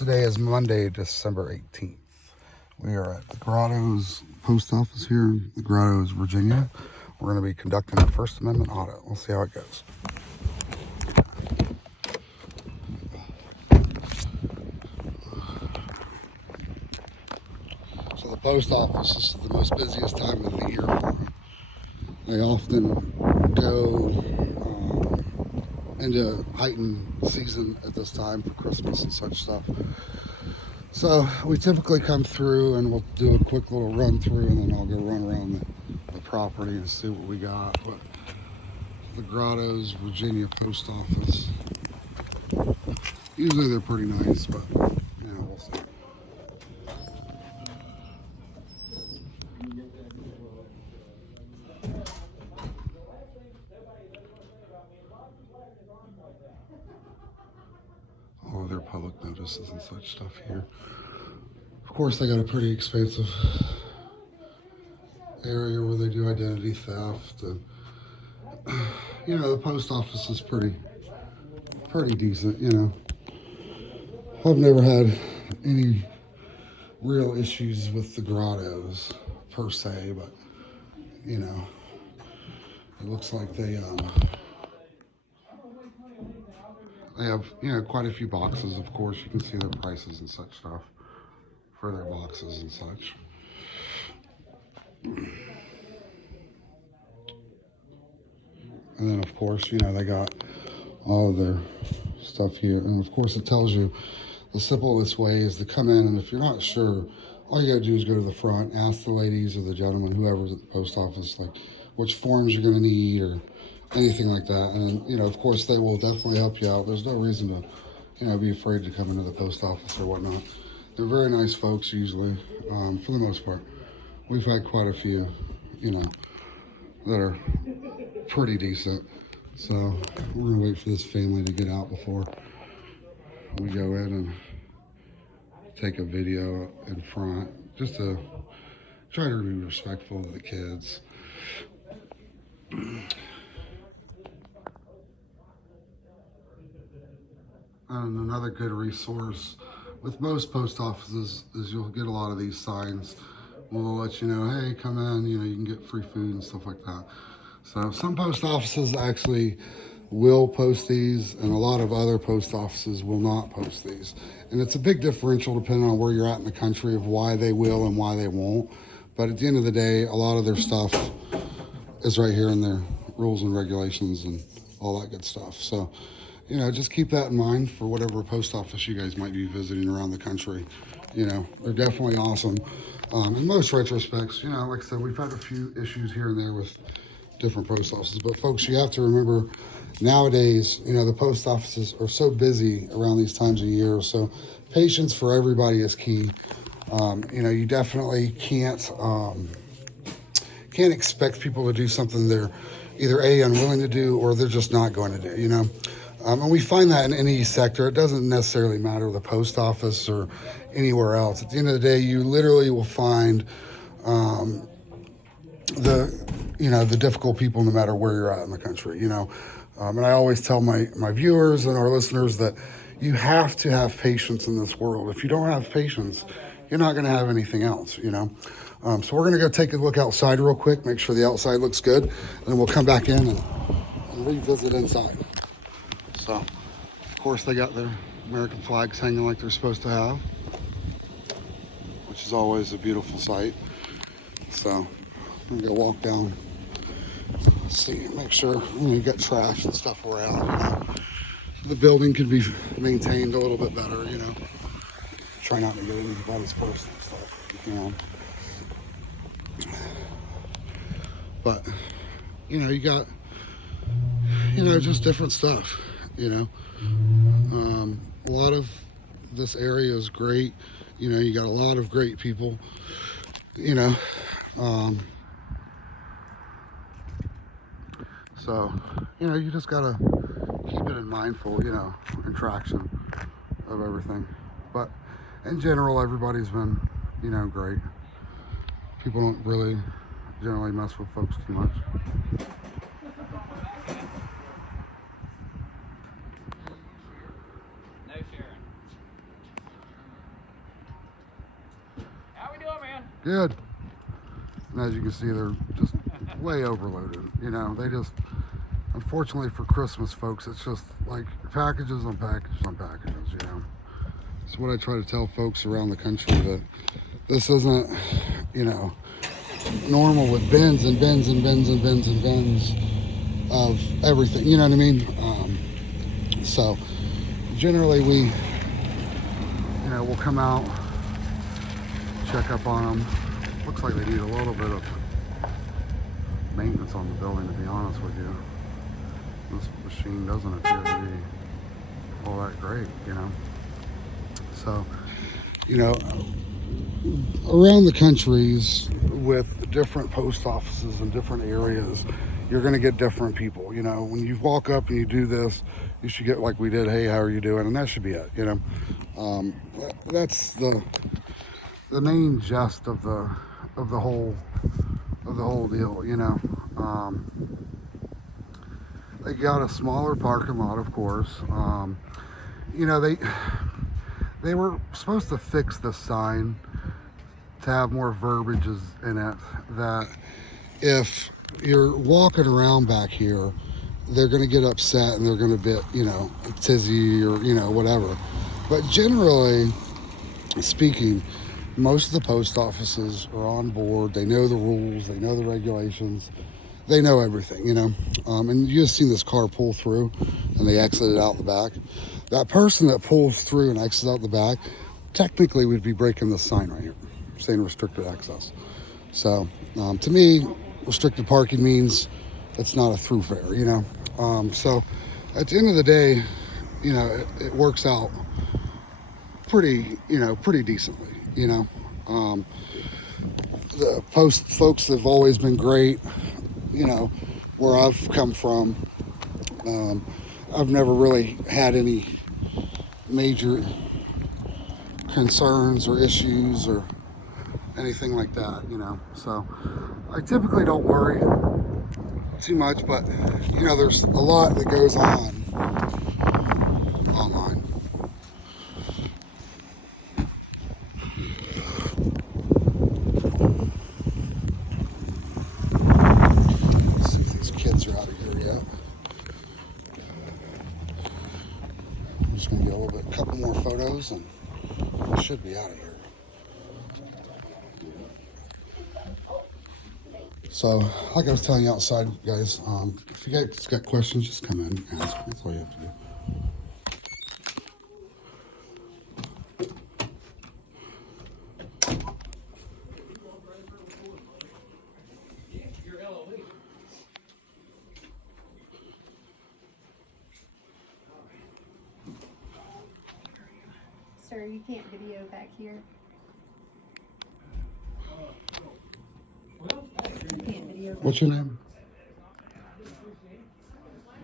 Today is Monday, December 18th. We are at the Grottoes post office here in the Grottoes, Virginia. We're going to be conducting a First Amendment audit. We'll see how it goes. So the post office, this is the most busiest time of the year for them. They often go into heightened season at this time for Christmas and such stuff. So we typically come through and we'll do a quick little run through, and then I'll go run around the property and see what we got. But the Grottoes, Virginia post office. Usually they're pretty nice, but we'll see. All their public notices and such stuff here. Of course, they got a pretty expensive area where they do identity theft, and the post office is pretty decent. I've never had any real issues with the Grottoes per se, but it looks like they have quite a few boxes. Of course, you can see their prices and such stuff for their boxes and such. And then of course, they got all of their stuff here. And of course it tells you the simplest way is to come in, and if you're not sure, all you gotta do is go to the front, ask the ladies or the gentleman, whoever's at the post office, like which forms you're gonna need or anything like that. And then, of course they will definitely help you out. There's no reason to, be afraid to come into the post office or whatnot. They're very nice folks usually, for the most part. We've had quite a few, that are pretty decent. So we're gonna wait for this family to get out before we go in and take a video in front, just to try to be respectful of the kids. And another good resource with most post offices is you'll get a lot of these signs. We'll let you know, hey, come in, you can get free food and stuff like that. So some post offices actually will post these, and a lot of other post offices will not post these. And it's a big differential depending on where you're at in the country of why they will and why they won't. But at the end of the day, a lot of their stuff is right here in their rules and regulations and all that good stuff. So, just keep that in mind for whatever post office you guys might be visiting around the country. They're definitely awesome. In most retrospects, like I said, we've had a few issues here and there with different post offices. But folks, you have to remember, nowadays, the post offices are so busy around these times of year. So patience for everybody is key. You definitely can't expect people to do something they're either A, unwilling to do, or they're just not going to do, and we find that in any sector. It doesn't necessarily matter the post office or anywhere else. At the end of the day, you literally will find the difficult people no matter where you're at in the country, and I always tell my viewers and our listeners that you have to have patience in this world. If you don't have patience, you're not going to have anything else, So we're going to go take a look outside real quick, make sure the outside looks good, and then we'll come back in and revisit inside. So, of course, they got their American flags hanging like they're supposed to have, which is always a beautiful sight. So, I'm going to go walk down, see, make sure you got trash and stuff around. The building could be maintained a little bit better, Try not to get anybody's personal stuff if you can. But, you got, just different stuff, A lot of this area is great. You got a lot of great people, So, you just gotta keep it in mindful, interaction of everything. But in general, everybody's been, great. People don't really generally mess with folks too much. Good. And as you can see, they're just way overloaded. You know, they just, unfortunately for Christmas folks, it's just like packages on packages on packages, you know. It's what I try to tell folks around the country, that this isn't, you know, normal with bins and bins and bins and bins and bins of everything, you know what I mean? So generally we, you know, we'll come out, check up on them. Looks like they need a little bit of maintenance on the building, to be honest with you. This machine doesn't appear to be all that great, you know. So, you know, around the countries with different post offices in different areas, you're going to get different people. You know, when you walk up and you do this, you should get like we did, hey, how are you doing? And that should be it, you know. That's the main gist of the whole deal, you know. They got a smaller parking lot, of course. You know, they were supposed to fix the sign to have more verbiages in it, that if you're walking around back here, they're going to get upset and they're going to be, you know, tizzy or, you know, whatever. But generally speaking, most of the post offices are on board. They know the rules, they know the regulations, they know everything, you know. And you just seen this car pull through and they exited out the back. That person that pulls through and exits out the back technically would be breaking this sign right here, saying restricted access. So to me, restricted parking means it's not a throughfare, you know. So at the end of the day, you know, it works out pretty, you know, pretty decently, you know. The post folks have always been great, you know, where I've come from. I've never really had any major concerns or issues or anything like that, you know. So I typically don't worry too much, but you know, there's a lot that goes on online. Let's see if these kids are out of here yet. I'm just gonna get a little bit, a couple more photos, and we should be out of here. So, like I was telling you outside, guys, if you guys got questions, just come in and ask. That's all you have to do. Sir, you can't video back here. You can't video. What's your name?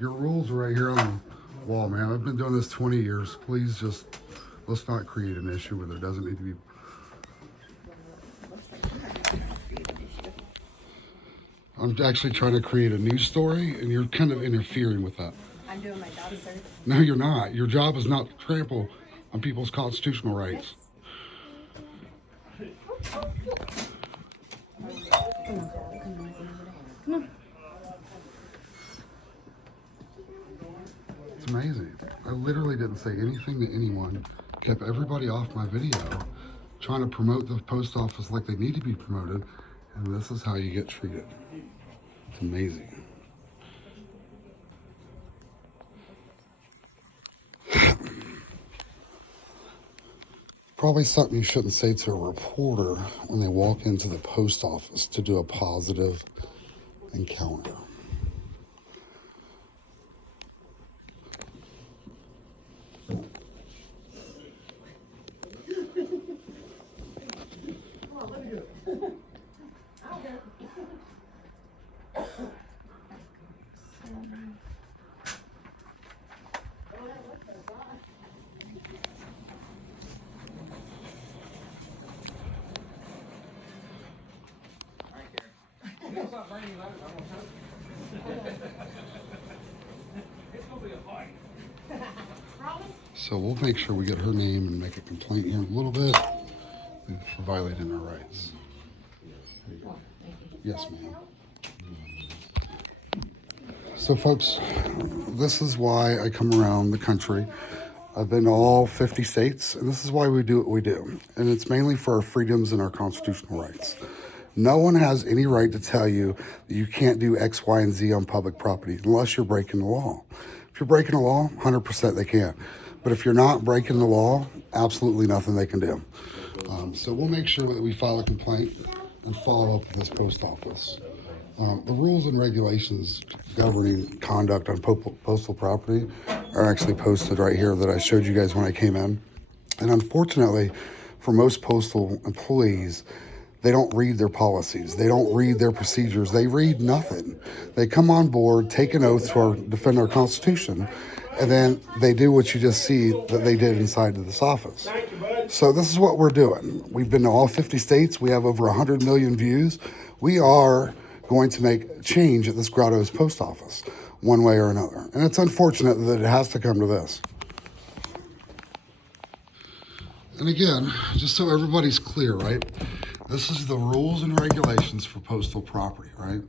Your rules are right here on the wall, man. I've been doing this 20 years. Please just, let's not create an issue where there doesn't need to be. I'm actually trying to create a news story, and you're kind of interfering with that. I'm doing my job, sir. No, you're not. Your job is not to trample on people's constitutional rights. Come on. It's amazing. I literally didn't say anything to anyone, kept everybody off my video, trying to promote the post office like they need to be promoted, and this is how you get treated. It's amazing. Probably something you shouldn't say to a reporter when they walk into the post office to do a positive encounter. So we'll make sure we get her name and make a complaint here in a little bit for violating our rights. Yes, ma'am. So folks, this is why I come around the country. I've been to all 50 states, and this is why we do what we do. And it's mainly for our freedoms and our constitutional rights. No one has any right to tell you that you can't do X, Y, and Z on public property unless you're breaking the law. If you're breaking the law, 100% they can. But if you're not breaking the law, absolutely nothing they can do. So we'll make sure that we file a complaint and follow up with this post office. The rules and regulations governing conduct on postal property are actually posted right here that I showed you guys when I came in. And unfortunately, for most postal employees, they don't read their policies. They don't read their procedures. They read nothing. They come on board, take an oath to defend our Constitution, and then they do what you just see that they did inside of this office. So this is what we're doing. We've been to all 50 states. We have over 100 million views. We are going to make change at this Grottoes post office one way or another. And it's unfortunate that it has to come to this. And again, just so everybody's clear, right? This is the rules and regulations for postal property, right?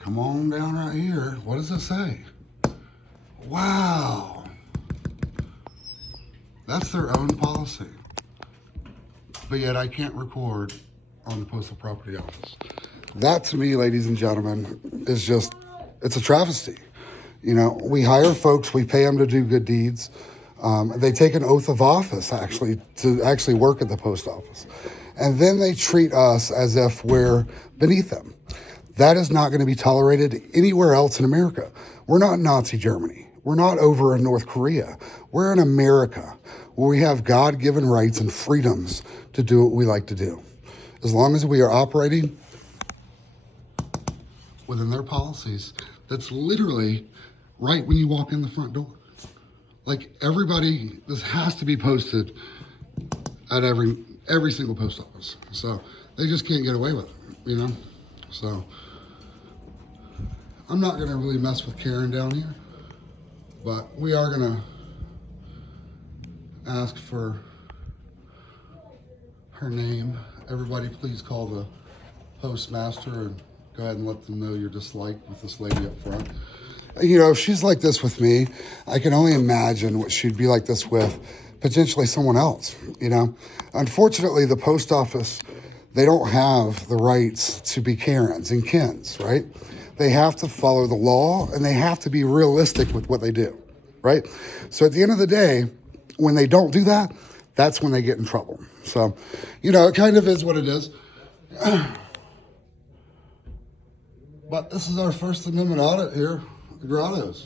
Come on down right here. What does it say? Wow. That's their own policy. But yet I can't record on the postal property office. That to me, ladies and gentlemen, is just, it's a travesty. You know, we hire folks, we pay them to do good deeds. They take an oath of office actually to actually work at the post office. And then they treat us as if we're beneath them. That is not going to be tolerated anywhere else in America. We're not Nazi Germany. We're not over in North Korea. We're in America where we have God-given rights and freedoms to do what we like to do. As long as we are operating within their policies, that's literally right when you walk in the front door. Like everybody, this has to be posted at every single post office. So they just can't get away with it, you know? So I'm not gonna really mess with Karen down here, but we are gonna ask for her name. Everybody please call the postmaster and go ahead and let them know your dislike with this lady up front. You know, if she's like this with me, I can only imagine what she'd be like this with potentially someone else, you know? Unfortunately, the post office, they don't have the rights to be Karens and Kens, right? They have to follow the law and they have to be realistic with what they do, right? So at the end of the day, when they don't do that, that's when they get in trouble. So, you know, it kind of is what it is. But this is our First Amendment audit here, the Grottoes.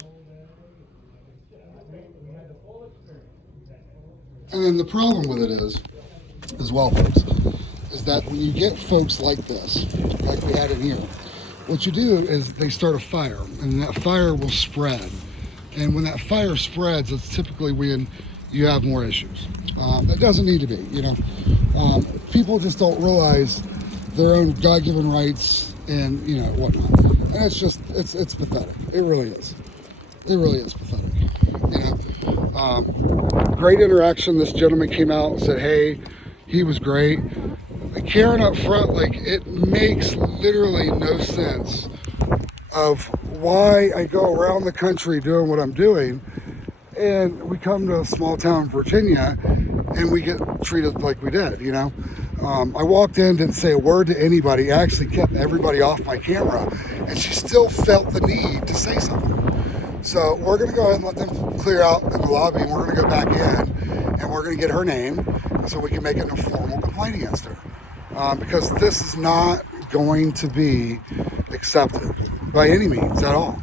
And then the problem with it is, as well, folks, is that when you get folks like this, like we had in here, what you do is they start a fire, and that fire will spread. And when that fire spreads, it's typically when you have more issues. That doesn't need to be, you know. People just don't realize their own God-given rights and, you know, whatnot. And it's just, it's pathetic. It really is. It really is pathetic, you know. Great interaction. This gentleman came out and said, hey, he was great. The Karen up front, like, it makes literally no sense of why I go around the country doing what I'm doing, and we come to a small town, Virginia, and we get treated like we did, you know. I walked in, didn't say a word to anybody, actually kept everybody off my camera, and she still felt the need to say something. So we're gonna go ahead and let them clear out in the lobby, and we're gonna go back in, and we're gonna get her name so we can make an informal complaint against her. Because this is not going to be accepted by any means at all.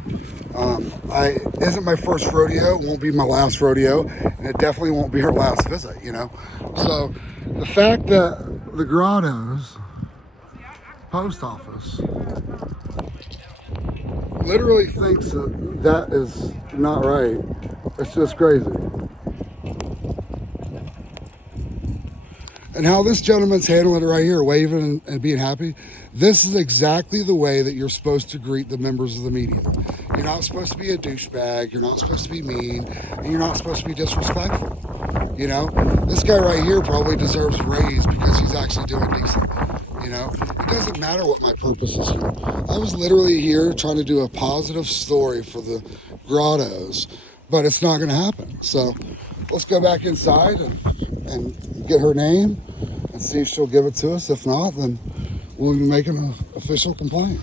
It isn't my first rodeo, it won't be my last rodeo, and it definitely won't be her last visit, you know. So the fact that the Grottoes post office literally thinks that that is not right, it's just crazy. And how this gentleman's handling it right here, waving and being happy, this is exactly the way that you're supposed to greet the members of the media. You're not supposed to be a douchebag, you're not supposed to be mean, and you're not supposed to be disrespectful. You know, this guy right here probably deserves a raise because he's actually doing decent. You know, it doesn't matter what my purpose is here. I was literally here trying to do a positive story for the Grottoes, but it's not going to happen. So let's go back inside and get her name and see if she'll give it to us. If not, then we'll be making an official complaint.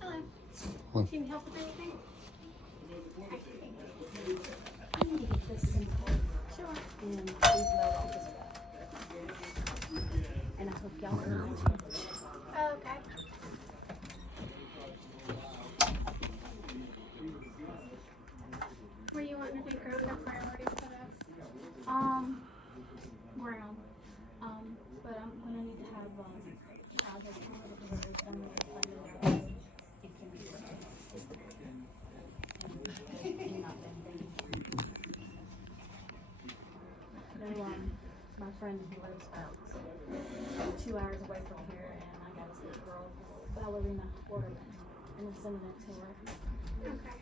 Hello. Well, Do you need help with anything? I need to get this simple. Sure. And please load all this up. And I hope y'all don't mind. Oh, okay. Were you wanting to do ground up priorities for this? Ground. But I'm gonna need to have project on it because there's one that I know it can be not that big. No, my friend who lives about 2 hours away from here, and I got this little girl ballerina ornament, and I'm sending it to her. Okay.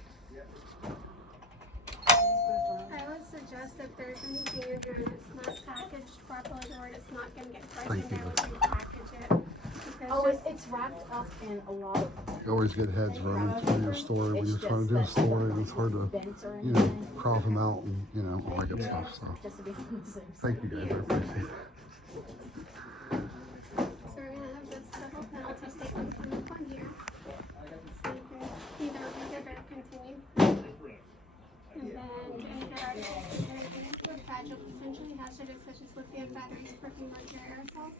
That's my I would suggest if there's anything in here and it's not packaged properly or it's not gonna get Thank broken, you. I would repackage it. Because Oh, just, it's wrapped up in a lot of you always get heads running through your story when you're trying to do a story, and it's hard to, bents or you know, anything. crop them out and, you know, all that good stuff. So Just to be on the safe side. thank you guys. I appreciate it. so we're gonna have this civil penalty statement come up on here. So you can either read it or continue. And then any articles contained with fragile, potentially hazardous, such as lithium batteries, perfume, or aerosols.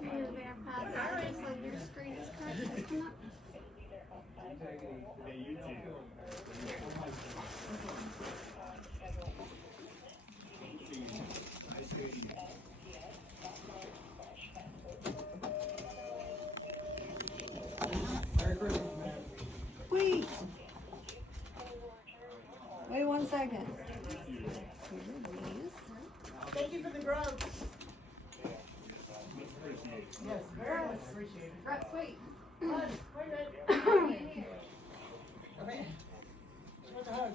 You verify the address on your screen is correct. So come up. Wait. Wait 1 second. Thank you for the grub. Yes, very much appreciated. Wait. Wait a minute. Come in. Just want a hug.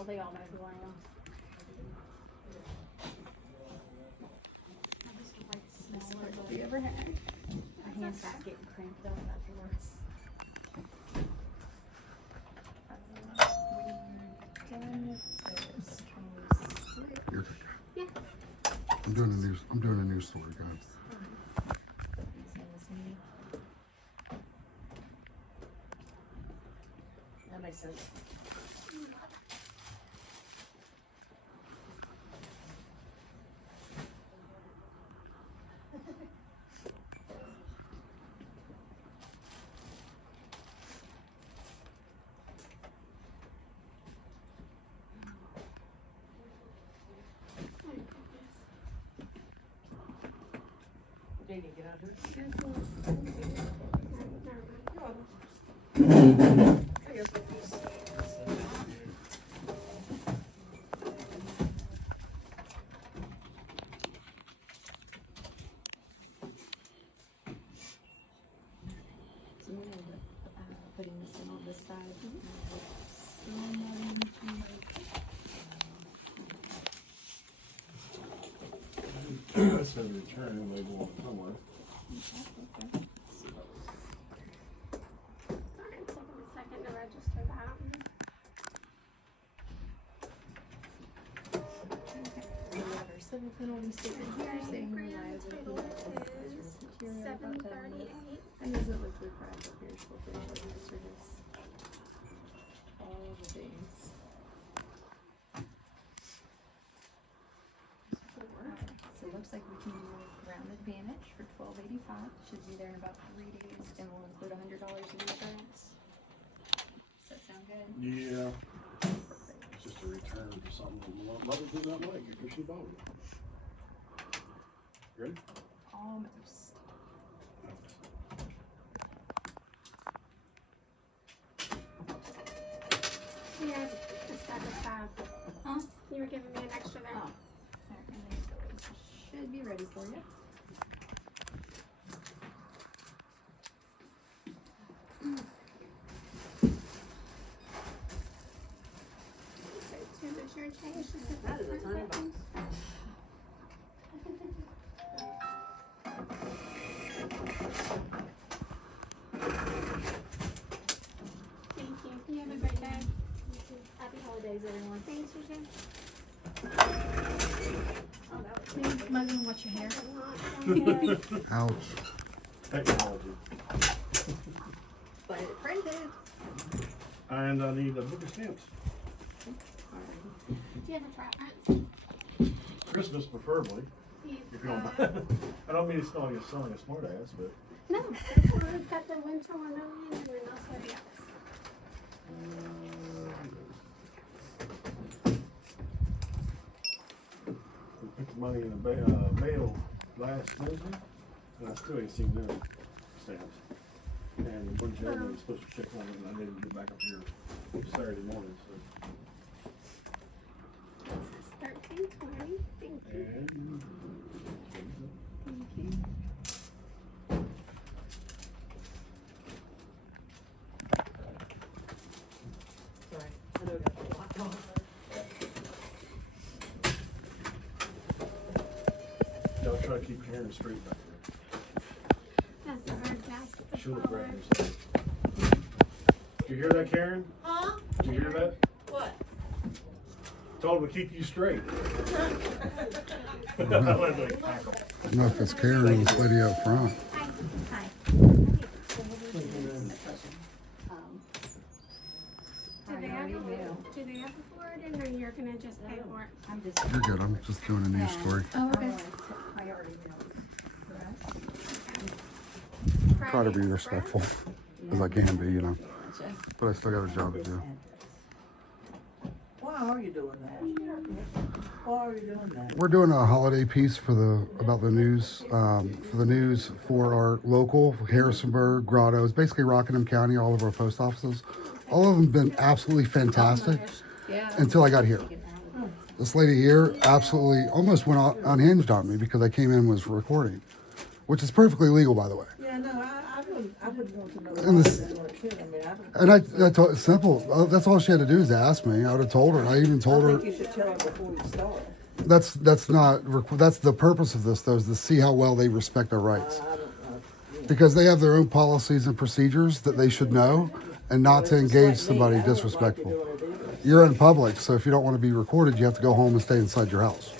Oh, they all know who I am. I just like smaller, but You ever had? my hands start getting cramped up afterwards. Yeah. I'm doing a news story, guys. That makes sense. Dang it, get out of here. I guess we'll just- So I'm gonna end up putting this in on this side. That's a return label on somewhere. Sorry, I'm taking a second to register that. We have our civil penalty statement here saying Grand reliability total of is material about that. 738. And does it look good for application for service? All the things. So it looks like we can do Ground Advantage for $12.85. Should be there in about 3 days, and we'll include $100 of insurance. Does that sound good? Yeah. It's just a return for something mother did not like because she bought it. Ready? Almost. Yeah, a stack of 5. Huh? You were giving me an extra there. Oh. There, and then it should be ready for you. So 2 is your change. That is a tiny box. Thank you. You have a great day. Happy holidays, everyone. Thanks, you too. Oh, that was Am I gonna watch your hair? Ouch. Technology. But it printed. And I need a book of stamps. Do you have a preference? Christmas preferably. You, If you don't I don't mean to call you selling a smart ass, but no, we've got the winter one only and we're not sorry else. we put the money in the mail last Thursday, and I still ain't seen them stamps. And one gentleman was supposed to check on it, and I didn't get back up here Saturday morning, so. This is 1320. Thank you. And. Thank you. Sorry, I know it got locked off. Y'all try to keep Karen straight back there. That's a hard task. to She'll look follow. right in herself. Did you hear that, Karen? Huh? Did you hear that? What? Told him to keep you straight. I was like, I don't know if it's Karen or this lady up front. Hi. Do they have a board and then you're gonna just pay for it? I'm just. You're good. I'm just doing a news story. Oh, okay. Priority mail. Try to be respectful as I can be, you know. Gotcha. But I still got a job to do. Why are you doing that? Why are you doing that? We're doing a holiday piece for about the news, for our local Harrisonburg, Grottoes, basically Rockingham County, all of our post offices. All of them been absolutely fantastic Yeah. until I got here. This lady here absolutely almost went unhinged on me because I came in and was recording, which is perfectly legal, by the way. Yeah, no, I wouldn't want to know. And why this, they want to too. I mean, I don't. And I told simple. That's all she had to do is ask me. I would have told her. And I even told I her think you should tell her before you start. that's the purpose of this though, is to see how well they respect our rights. I don't know. Because they have their own policies and procedures that they should know, and not to It's just engage like me. somebody I don't like disrespectful. you doing it either. You're in public, so if you don't want to be recorded, you have to go home and stay inside your house.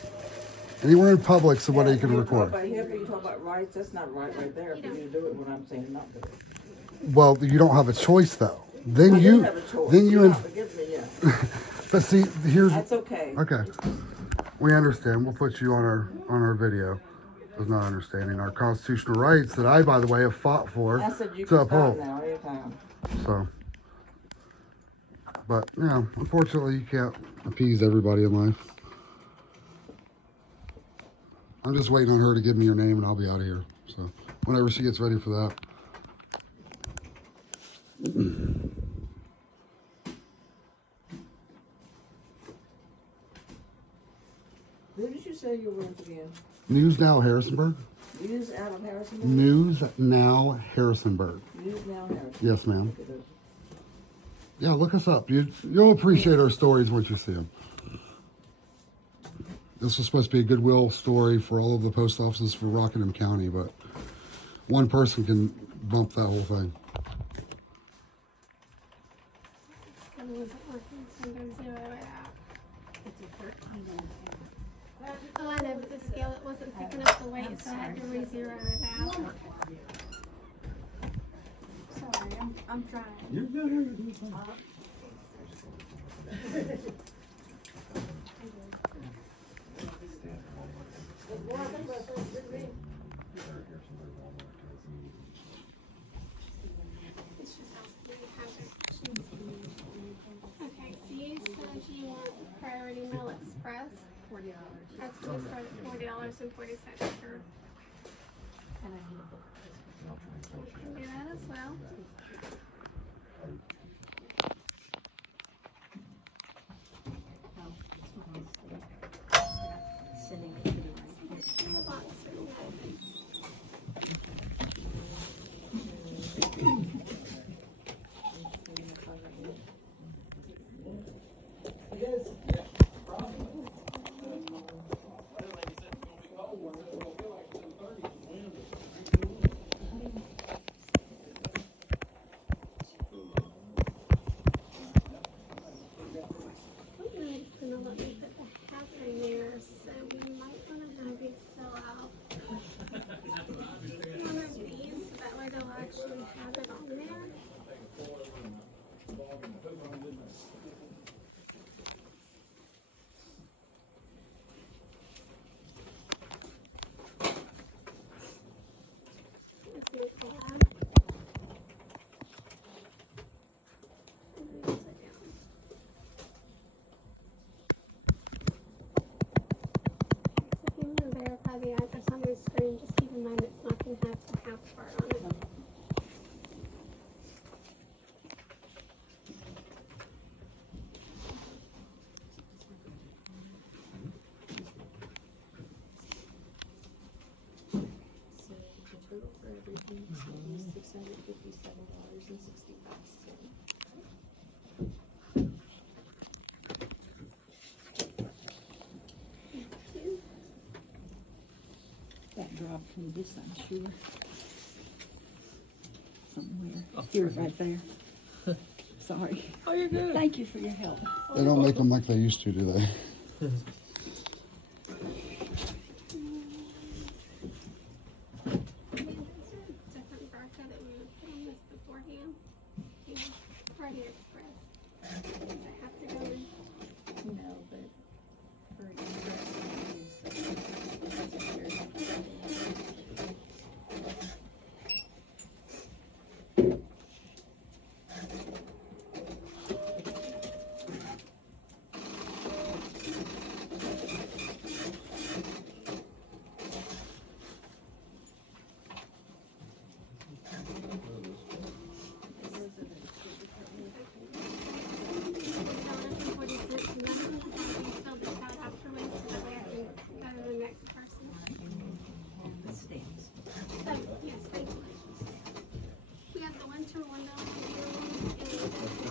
Anywhere in public, somebody can You record. talk about here, but you talk about rights. That's not right there for you to do it when I'm saying not to do it. Well, you don't have a choice though. Then I you, do have a choice. then you, You're not forgive me yet. but see, here's That's okay. okay. We understand. We'll put you on our video. There's not understanding our constitutional rights that I, by the way, have fought for I said you to can stop uphold. now anytime. So, but you know, unfortunately, you can't appease everybody in life. I'm just waiting on her to give me her name, and I'll be out of here. So, whenever she gets ready for that. Who did you say you were with again? News Now Harrisonburg. News out of Harrisonburg? News Now Harrisonburg. News now Harrisonburg. Yes, ma'am. Look at this. Yeah, look us up. You'll appreciate our stories once you see them. This was supposed to be a goodwill story for all of the post offices for Rockingham County, but one person can bump that whole thing. It wasn't working, so I'm gonna zero it out. It's a 13 on Oh, I know, but the scale, it wasn't picking up the weight, so I had to re-zero it out. Sorry, I'm trying. You're good here. You're doing fine. It's just how many times okay, so you said you want Priority Mail Express. $40. That's gonna start at $40.40 per. And I need a book. You can do that as well. Oh, it's my mistake. I got sending it to the right place. In the box, certainly. It's gonna let me put the hat in there, so we might wanna have you fill out one of these, so that way they'll actually have it on there. This is my collab. And then sit down. So if you want to verify the address on your screen, just keep in mind it's not going to have the house part on it. So the total for everything is gonna be $657.65. That dropped from this, I'm sure. Somewhere. Here, right there. Sorry. Oh, you're good. Thank you for your help. They don't make them like they used to, do they? Different barcode that we would put on this beforehand. Party Express. Does it have to go in? No, but for express use, that's a sure.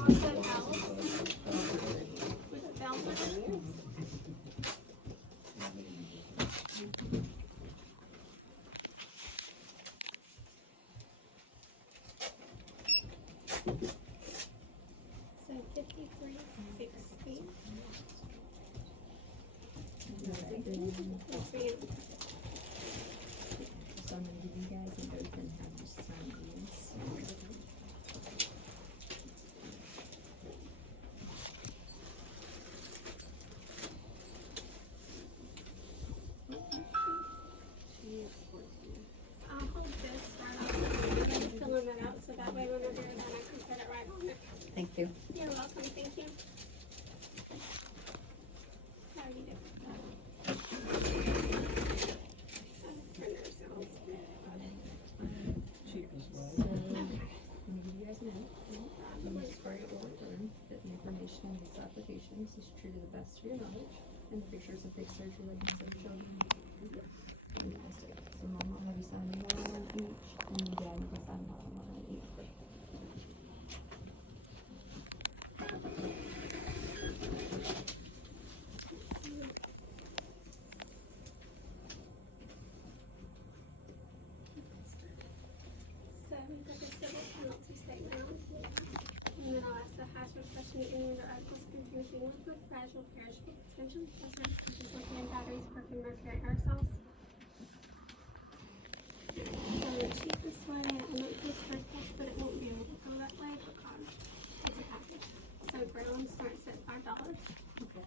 also house with a velvet. So 53.60. Yes, ma'am. So I'm gonna give you guys an oath and have you sign these. I'll hold this while I'm filling it out so that way when we're done I can put it right on it. Thank you. You're welcome, thank you. How you doing? Printer sounds good. So, I'm gonna give you guys a minute. You swear to affirm that the information in these applications is true to the best of your knowledge, and the pictures of big surgery like of children. Fantastic. So Mom, I'll have you sign one on each, and then Dad, you can sign one on each. So we got the civil penalty statement. And then I'll ask the hazard question at any of the articles containing liquid, fragile, perishable, potentially hazardous, such as lithium batteries, perfume, mercury, aerosols. So the cheapest one, I know it says first class, but it won't be able to go that way because it's a package. So brown starts at $5. Okay.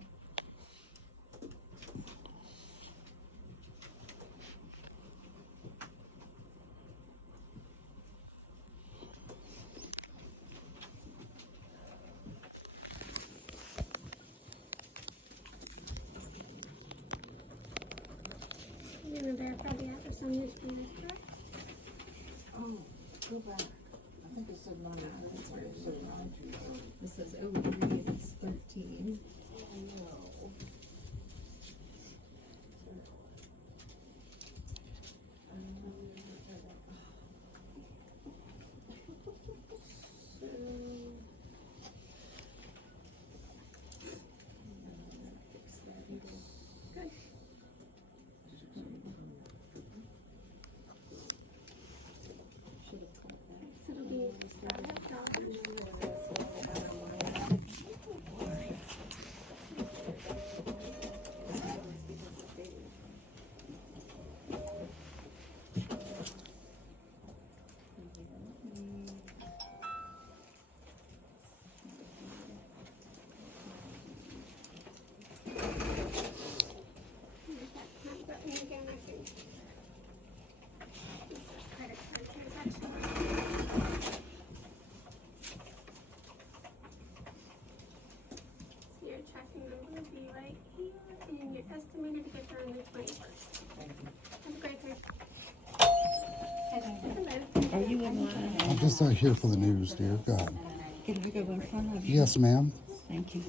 You're gonna verify the address on this one, is correct? Oh, go back. I think it said 9. That's where it said 9. This says 03, it's 13. Good. Should have caught that. So it'll be $5. Here's that front button again, I think. It's a credit card transaction. So your tracking number will be right here, and you're estimated to get there on the 21st. Have a great day. Hello. Are you in line? I'm just not here for the news, dear. God. Can I go in front of you? Yes, ma'am. Thank you.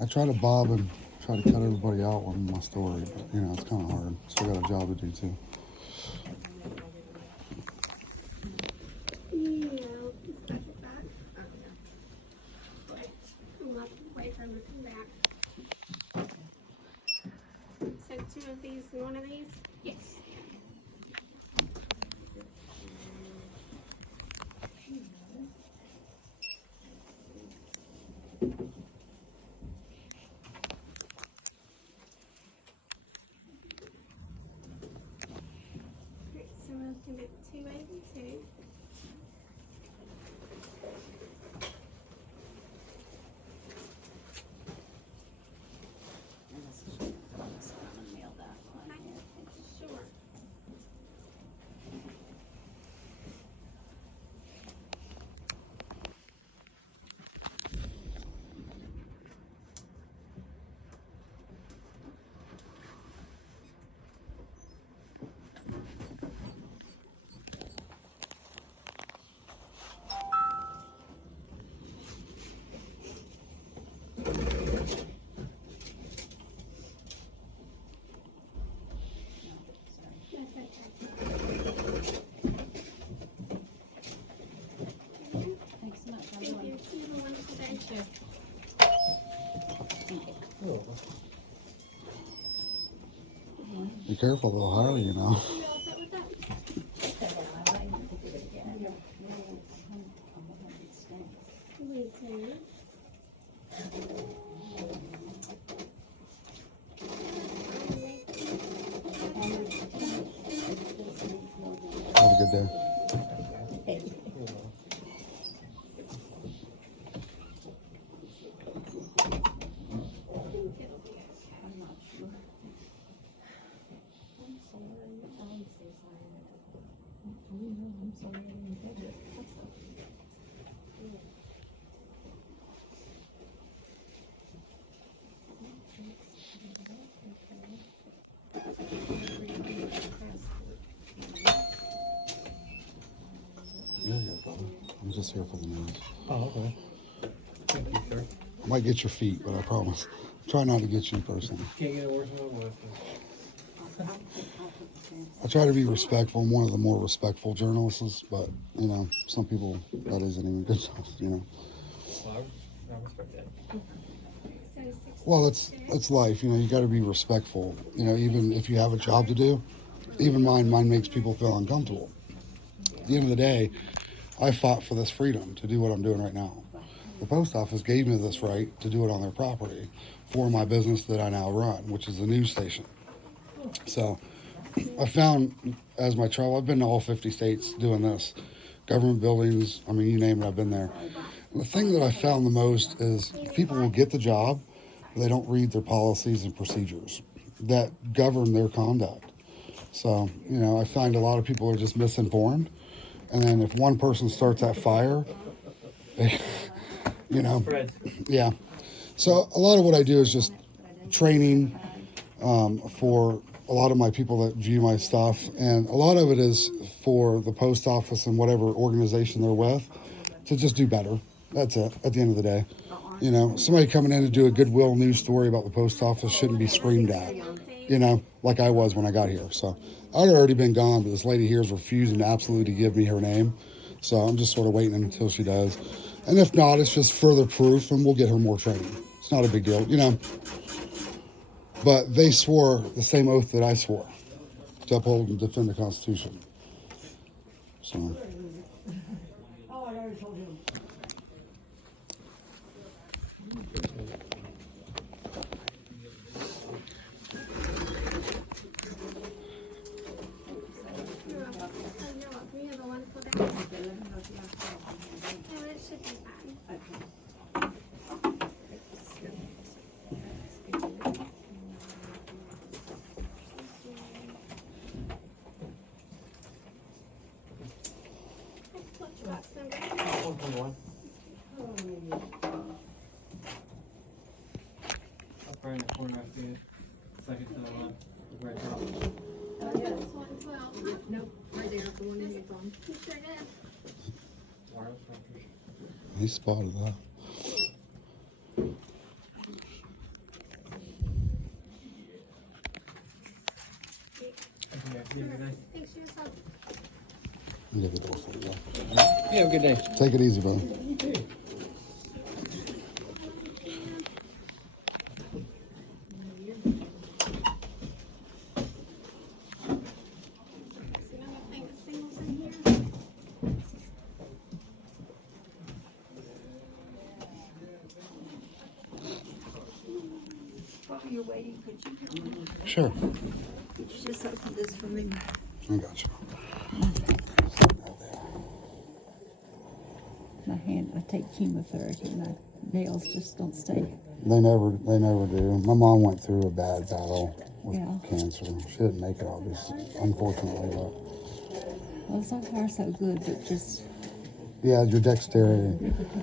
I try to bob and try to cut everybody out on my story, but you know, it's kind of hard. Still got a job to do too. No, he's got it back. Oh, no. Wait, I'm not wait for him to come back. So 2 of these and 1 of these? Yes. Alright, so we'll give it 282. Sure. too. Be careful, they'll hire you now. You all set with that? We do. Have a good day. Yeah, yeah, brother. I'm just here for the news. Oh, okay. Thank you, sir. I might get your feet, but I promise. Try not to get you personally. Can't get it worse than my wife. I try to be respectful. I'm one of the more respectful journalists, but you know, some people that isn't even good enough. You know. Well, I respect that. So 6 Well, it's life. You know, you got to be respectful. You know, even if you have a job to do, even mine makes people feel uncomfortable. At the end of the day, I fought for this freedom to do what I'm doing right now. The post office gave me this right to do it on their property for my business that I now run, which is a news station. So I found as my travel, I've been to all 50 states doing this. Government buildings, I mean, you name it, I've been there. And the thing that I found the most is people will get the job, but they don't read their policies and procedures that govern their conduct. So, you know, I find a lot of people are just misinformed. And then if one person starts that fire, they, you know, Fred. yeah. So a lot of what I do is just training for a lot of my people that view my stuff. And a lot of it is for the post office and whatever organization they're with to just do better. That's it at the end of the day. You know, somebody coming in to do a goodwill news story about the post office shouldn't be screamed at, you know, like I was when I got here. So I'd already been gone, but this lady here is refusing absolutely to give me her name. So I'm just sort of waiting until she does. And if not, it's just further proof and we'll get her more training. It's not a big deal, you know. But they swore the same oath that I swore to uphold and defend the Constitution. So. You're welcome. You have a wonderful day. Yeah, it should be fine. Lunchbox number. 121. Up right in the corner, I see it. Second to the left. Right top. 112. Nope, right there, the one in the phone. You sure did. Wireless filters. He spotted that. Okay, have a good day. Thanks, yourself. I'll get the door for you. Yeah, have a good day. Take it easy, brother. See another thing of singles in here. While you're waiting, could you Sure. just open this for me? I got you. My hand, I take chemotherapy, my nails just don't stay. They never do. My mom went through a bad battle with Yeah. cancer. She didn't make it, obviously, unfortunately. But Well, so far so good, but just, yeah, your dexterity.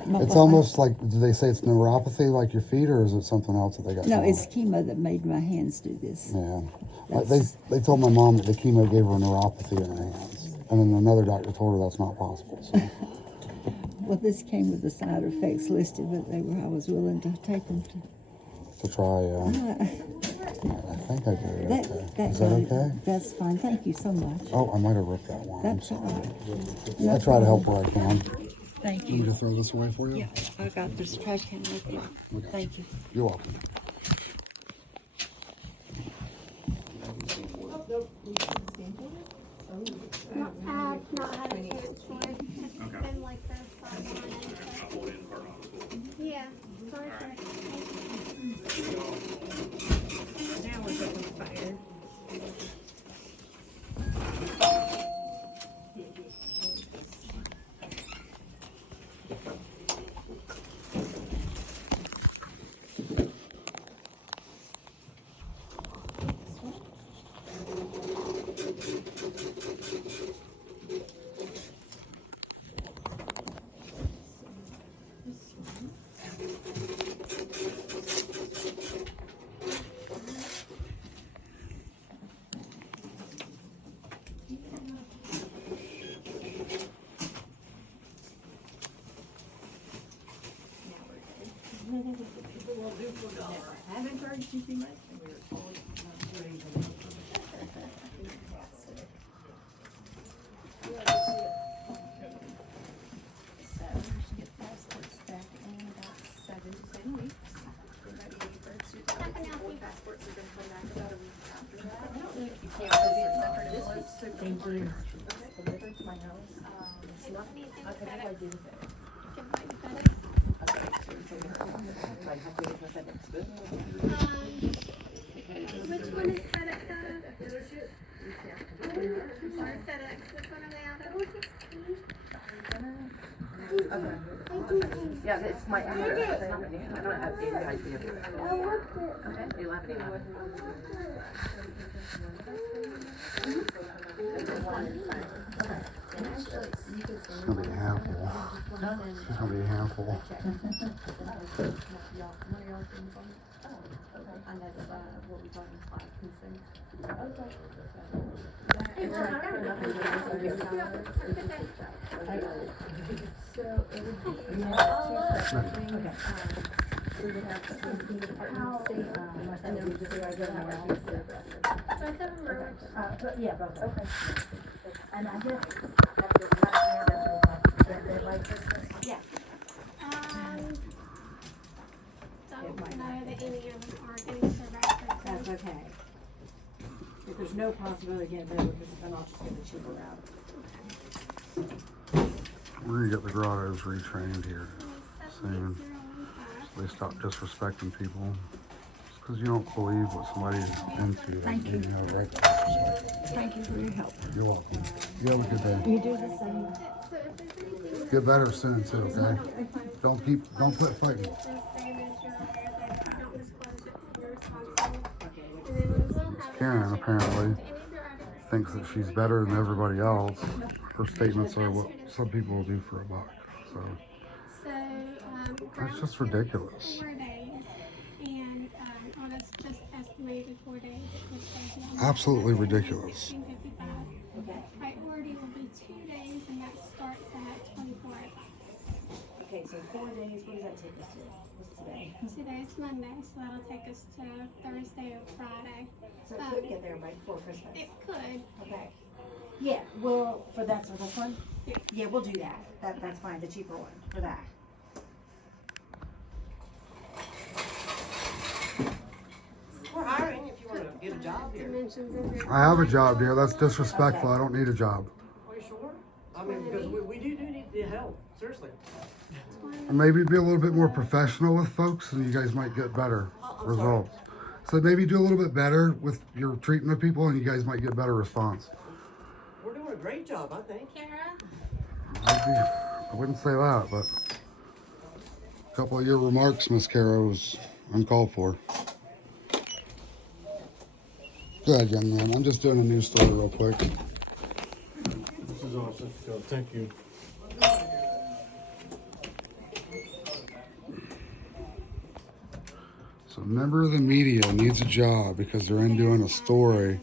My It's body- almost like, do they say it's neuropathy like your feet, or is it something else that they got? no, going it's chemo that made my hands do this. on? Yeah. Like they told my mom that the chemo gave her neuropathy in her hands. And then another doctor told her that's not possible. So. Well, this came with the side effects listed, but I was willing to take them To try, to. I think I did it okay. Is that okay? That's fine, thank you so much. Oh, I might have ripped that one. I'm That's sorry. all right. I try to help where I can. Thank Want me you. to throw this away for you? Yeah, I got this trash can right there. Okay. Thank you. You're welcome. I've not had a chance for it. It's been like this. So I wanted to. Yeah. Sorry for Now we're getting fire. I haven't encouraged you too much, and we were told so we should get passports back in about 7 to 10 weeks. We're about to get birth certificates and 4 passports are gonna come back about a week after that. I don't know if you can't be separate this week. Thank you. Okay, delivered to my house. It's not, okay, what do I do with it? give my FedEx. Okay, so it's in there. I have to get my FedEx book. Which one is FedEx out of? I'm sorry, FedEx. Which one are they out of? Yeah, it's my address. It's not my name. I don't have any idea. Okay, 11. It's gonna be a handful. It's gonna be a handful. And that's what we call implied consent. So it would be two separate things. We would have the department state, and then we just do our general. Both of them are. Yeah, both. Okay. And I guess Yeah. Don't know that any of them are getting survived. That's okay. If there's no possibility of getting better, then I'll just get the cheaper route. We're gonna get the grottos retrained here soon. They stop disrespecting people. Just because you don't believe what somebody's into. Thank you. Have right to disrespect. Thank you for your help. You're welcome. You have a good day. You do the same. So if there's anything Get better soon too, okay? Don't quit fighting. just say that you're aware that if you don't disclose it, you're responsible. And then we will have. Karen apparently thinks that she's better than everybody else. Her statements are what some people will do for a buck. So So, that's just ridiculous. 4 days, and, well, that's just estimated 4 days. It could take longer. Absolutely ridiculous. 1655. Priority will be 2 days, and that starts at 24 hours. Okay, so 4 days, what does that take us to? What's today? Today's Monday, so that'll take us to Thursday or Friday. So it could get there right before Christmas. It could. Okay. Yeah, well, for that's for this one? Yes. Yeah, we'll do that. That's fine, the cheaper one for that. We're hiring if you wanna get a job here. Dimensions in there. I have a job, dear. That's disrespectful. I don't need a job. Are you sure? I mean, because we do need the help, seriously. Or maybe be a little bit more professional with folks and you guys might get better results. So maybe do a little bit better with your treatment of people and you guys might get better response. We're doing a great job, I think. Kara? I wouldn't say that, but a couple of your remarks, Miss Caro, was uncalled for. Go ahead, young man. I'm just doing a news story real quick. This is awesome. So, thank you. So a member of the media needs a job because they're in doing a story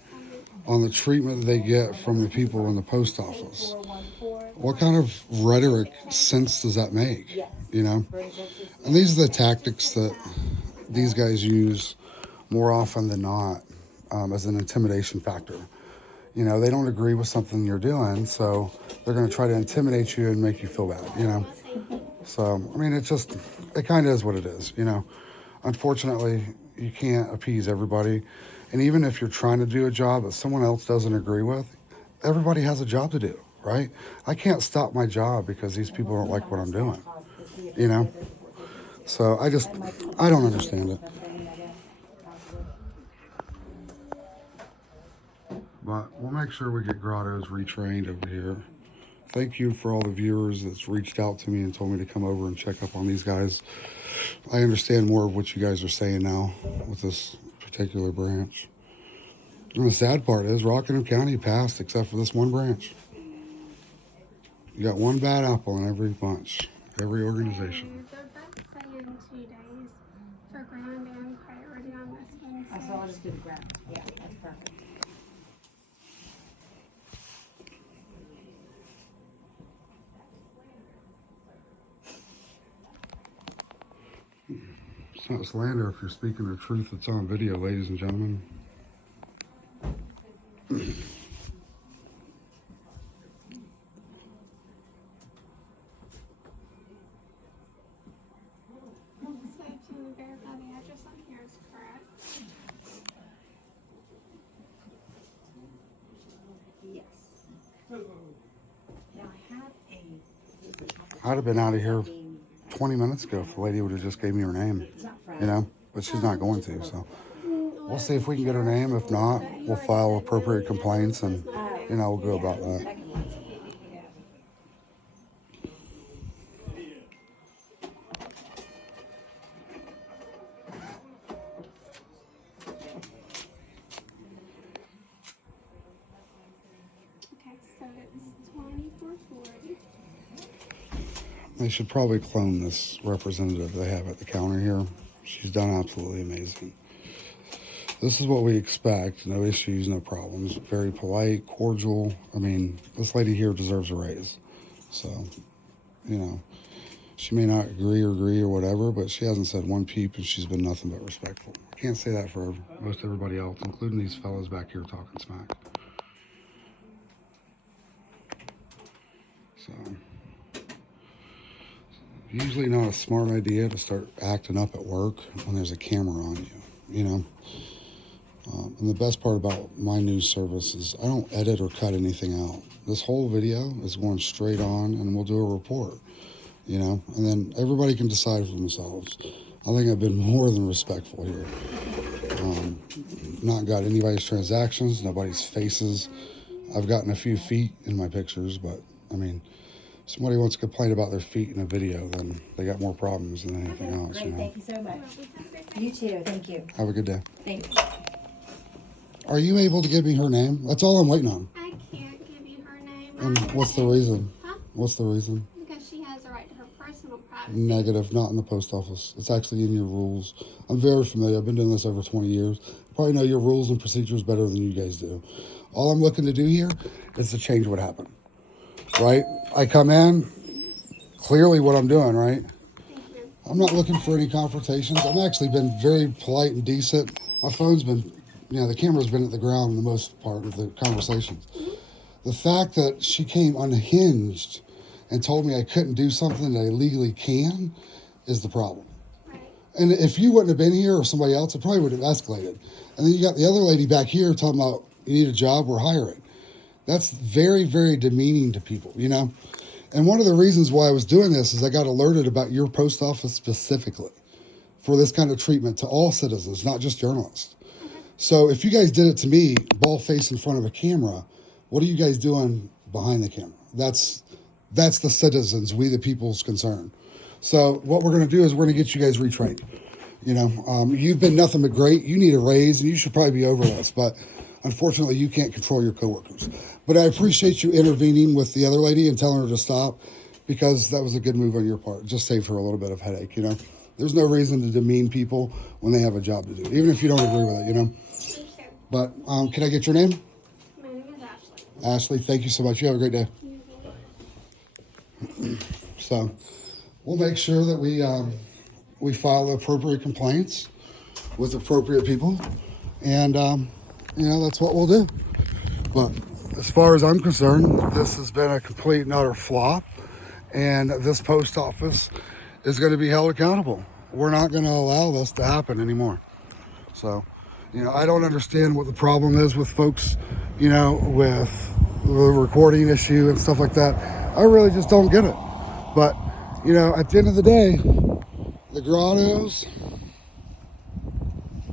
on the treatment that they get from the people in the post office. What kind of rhetoric sense does that make? You know? And these are the tactics that these guys use more often than not as an intimidation factor. You know, they don't agree with something you're doing, so they're going to try to intimidate you and make you feel bad, you know? So, I mean, it kind of is what it is, you know. Unfortunately, you can't appease everybody. And even if you're trying to do a job that someone else doesn't agree with, everybody has a job to do, right? I can't stop my job because these people don't like what I'm doing, you know? So I don't understand it. But we'll make sure we get Grottoes retrained over here. Thank you for all the viewers that's reached out to me and told me to come over and check up on these guys. I understand more of what you guys are saying now with this particular branch. And the sad part is Rockingham County passed except for this one branch. You got one bad apple in every bunch, every organization. They're both saying 2 days for ground and priority on this one. So I'll just do the ground. Yeah, that's perfect. It's not slander if you're speaking the truth. It's on video, ladies and gentlemen. So can you verify the address on here is correct? Yes. Now I have a. I'd have been out of here 20 minutes ago if the lady would have just gave me her name, you know, but she's not going to, so we'll see if we can get her name. If not, we'll file appropriate complaints and, you know, we'll go about that. Okay, so it's 2440. They should probably clone this representative they have at the counter here. She's done absolutely amazing. This is what we expect. No issues, no problems. Very polite, cordial. I mean, this lady here deserves a raise. So, you know, she may not agree or whatever, but she hasn't said one peep and she's been nothing but respectful. I can't say that for most everybody else, including these fellas back here talking smack. So, usually not a smart idea to start acting up at work when there's a camera on you, you know. And the best part about my news service is I don't edit or cut anything out. This whole video is going straight on and we'll do a report, you know, and then everybody can decide for themselves. I think I've been more than respectful here. Not got anybody's transactions, nobody's faces. I've gotten a few feet in my pictures, but I mean, if somebody wants to complain about their feet in a video, then they got more problems than anything else. Great, You know? thank you so much. You too, thank you. Have a good day. Thank you. Are you able to give me her name? That's all I'm waiting on. I can't give you her name. And what's the reason? Huh? What's the reason? Because she has a right to her personal privacy. Negative, not in the post office. It's actually in your rules. I'm very familiar. I've been doing this over 20 years. Probably know your rules and procedures better than you guys do. All I'm looking to do here is to change what happened. Right? I come in, clearly what I'm doing, right? I'm not looking for any confrontations. I've actually been very polite and decent. My phone's been, you know, the camera's been at the ground in the most part of the conversations. The fact that she came unhinged and told me I couldn't do something that I legally can is the problem. And if you wouldn't have been here or somebody else, it probably would have escalated. And then you got the other lady back here talking about, you need a job, we're hiring. That's very, very demeaning to people, you know? And one of the reasons why I was doing this is I got alerted about your post office specifically for this kind of treatment to all citizens, not just journalists. So if you guys did it to me, bald face in front of a camera, what are you guys doing behind the camera? That's the citizens, we the people's concern. So what we're going to do is we're going to get you guys retrained. You know, you've been nothing but great. You need a raise, and you should probably be over this. But unfortunately, you can't control your coworkers. But I appreciate you intervening with the other lady and telling her to stop, because that was a good move on your part. It just saved her a little bit of headache, you know. There's no reason to demean people when they have a job to do, even if you don't agree with it, you know. But can I get your name? My name is Ashley. Ashley, thank you so much. You have a great day. So we'll make sure that we file appropriate complaints with appropriate people, and you know, that's what we'll do. But as far as I'm concerned, this has been a complete and utter flop, and this post office is going to be held accountable. We're not going to allow this to happen anymore. So, I don't understand what the problem is with folks, with the recording issue and stuff like that. I really just don't get it. But, at the end of the day, the Grottoes,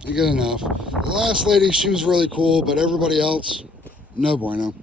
you get enough. The last lady, she was really cool, but everybody else, no bueno.